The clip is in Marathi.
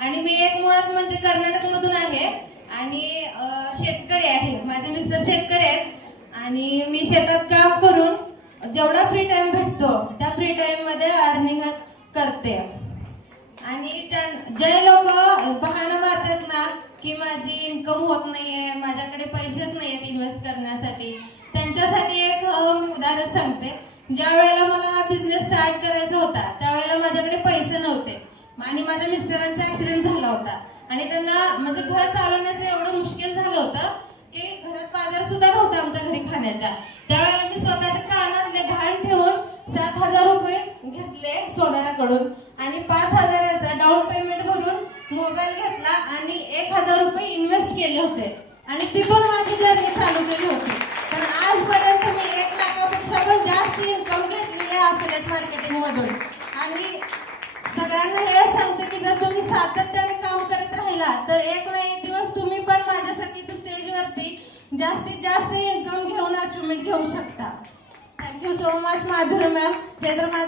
आणि मी एक मुळात म्हणजे कर्नाटक मधून आहे आणि शेतकरी आहे. माझे मिस्टर शेतकरी आहेत. आणि मी शेतात काम करून जेवढा फ्री टाइम भेटतो त्या फ्री टाइममध्ये अर्निंग करते. आणि जे लोक बहाणं मारतात ना की माझी इन्कम होत नाहीये माझ्याकडे पैसेच नाहीयेत इन्व्हेस्ट करण्यासाठी त्यांच्यासाठी एक उदाहरण सांगते. ज्या वेळेला मला हा बिझनेस स्टार्ट करायचा होता त्यावेळेला माझ्याकडे पैसे नव्हते. आणि माझ्या मिस्टरांचा ऍक्सिडेंट झाला होता. आणि त्यांना म्हणजे घर चालवण्याचं एवढं मुश्किल झालं होतं की घरात बाजार सुद्धा नव्हता आमच्या घरी खाण्याच्या. त्यावेळेला मी स्वतःच्या कानातले घाण ठेवून सात हजार रुपये घेतले सोनाराकडून आणि पाच हजाराचा डाऊन पेमेंट भरून मोबाईल घेतला आणि एक हजार रुपये इन्व्हेस्ट केले होते. आणि तिथून माझी मधून आणि सगळ्यांना हे सांगते की जर तुम्ही सातत्याने काम करत राहिला तर एक ना एक दिवस तुम्ही पण माझ्यासाठी माझ्यासारखी स्टेजवरती जास्तीत जास्त इन्कम घेऊन अचिव्हमेंट घेऊ शकता. Thank you so much Madhuri ma'am ते तर माझं